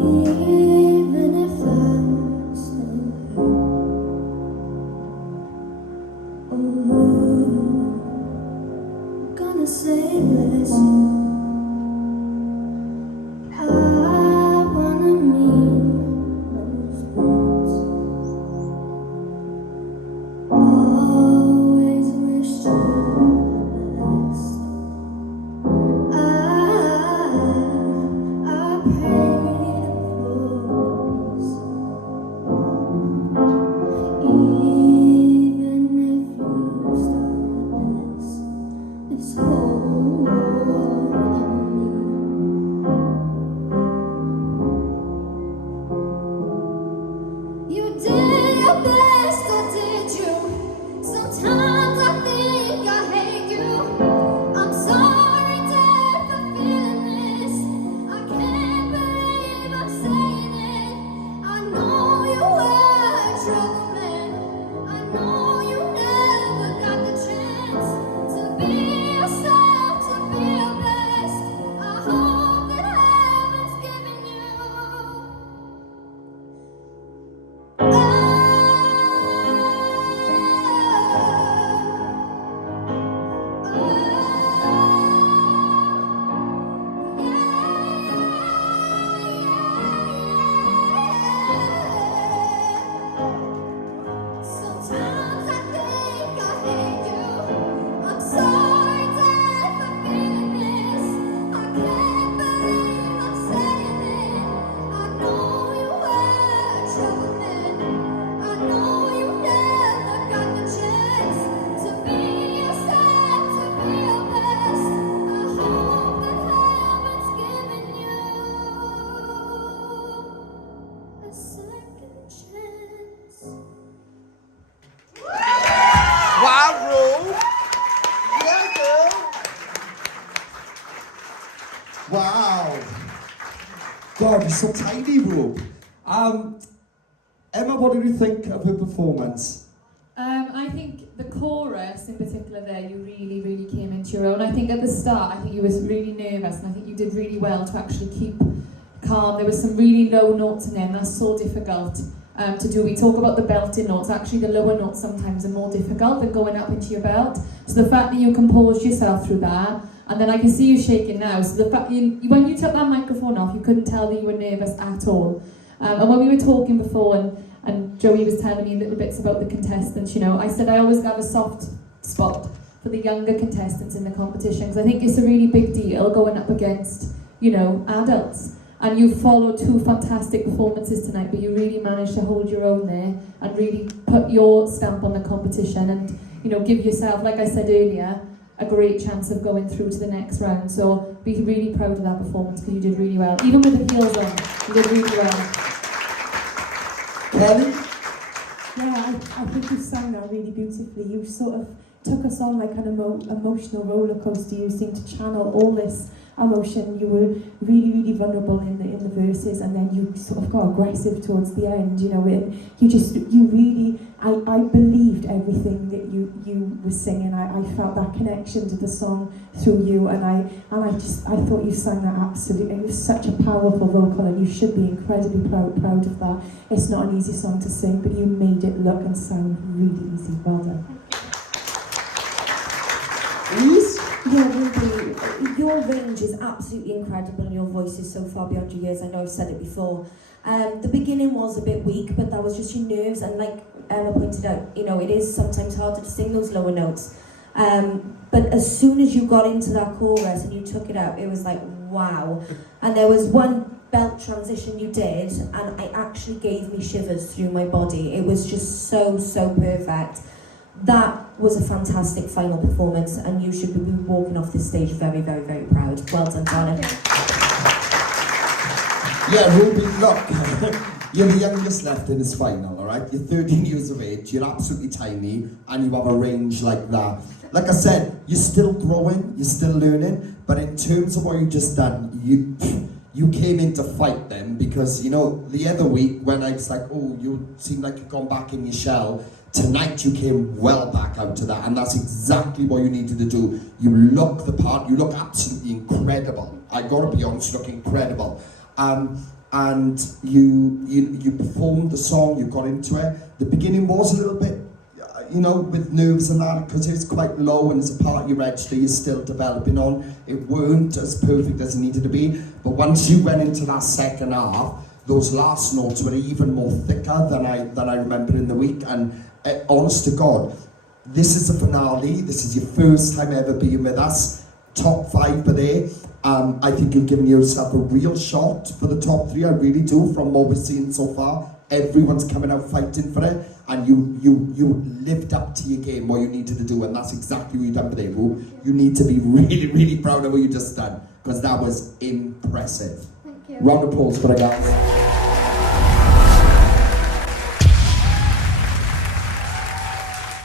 Even if I'm still here, oh, I'm gonna say bless you. I wanna mean those words. Always wish you the best. I prayed for peace. Even if you started this whole war on me. You did your best, or did you? Sometimes I think I hate you. I'm sorry, Dad, for feeling this. I can't believe I'm saying it. I know you were a trouble man. I know you never got the chance to be yourself, to be your best. I hope that heaven's given you. Sometimes I think I hate you. I'm sorry, Dad, for feeling this. I can't believe I'm saying it. I know you were a trouble man. I know you never got the chance to be yourself, to be your best. I hope that heaven's given you a second chance. Wow, Rue! Yeah, girl! Wow! God, you're so tiny, Rue. Emma, what did you think of her performance? I think the chorus in particular there, you really, really came into your own. I think at the start, I think you was really nervous, and I think you did really well to actually keep calm. There was some really low notes in there, and that's so difficult to do. We talk about the belting notes. Actually, the lower notes sometimes are more difficult than going up into your belt. So the fact that you composed yourself through that, and then I can see you shaking now. So the fact when you took that microphone off, you couldn't tell that you were nervous at all. And when we were talking before, and Joey was telling me little bits about the contestants, you know, I said I always have a soft spot for the younger contestants in the competition, because I think it's a really big deal going up against, you know, adults. And you followed two fantastic performances tonight, but you really managed to hold your own there and really put your stamp on the competition and, you know, give yourself, like I said earlier, a great chance of going through to the next round. So be really proud of that performance, because you did really well. Even with the heels on, you did really well. Kelly? Yeah, I think you sang that really beautifully. You sort of took us on like an emotional roller coaster. You seemed to channel all this emotion. You were really, really vulnerable in the verses, and then you sort of got aggressive towards the end. You know, and you really, I believed everything that you were singing. I felt that connection to the song through you, and I thought you sang that absolutely. It was such a powerful vocal, and you should be incredibly proud of that. It's not an easy song to sing, but you made it look and sound really easy. Well done. Please? Yeah, Ruby, your range is absolutely incredible and your voice is so far beyond your years. I know I've said it before. The beginning was a bit weak, but that was just your nerves, and like Emma pointed out, you know, it is sometimes harder to sing those lower notes. But as soon as you got into that chorus and you took it out, it was like, wow. And there was one belt transition you did, and it actually gave me shivers through my body. It was just so perfect. That was a fantastic final performance, and you should be walking off this stage very proud. Well done, darling. Yeah, Ruby, look, you're the youngest left in this final, alright? You're 13 years of age, you're absolutely tiny, and you have a range like that. Like I said, you're still growing, you're still learning, but in terms of what you just done, you came in to fight them, because, you know, the other week when I was like, oh, you seem like you've gone back in your shell, tonight you came well back out to that, and that's exactly what you needed to do. You look the part, you look absolutely incredible. I gotta be honest, you look incredible. and you performed the song, you got into it. The beginning was a little bit, you know, with nerves and that, because it's quite low, and as a part of your register you're still developing on. It weren't as perfect as it needed to be, but once you went into that second half, those last notes were even more thicker than I remember in the week. And honest to God, this is the finale. This is your first time ever being with us. Top 5 per day. I think you've given yourself a real shot for the top 3. I really do. From what we've seen so far, everyone's coming out fighting for it, and you lived up to your game, what you needed to do, and that's exactly what you've done today, Boo. You need to be really, really proud of what you just done, because that was impressive. Thank you. Round of applause for the guys.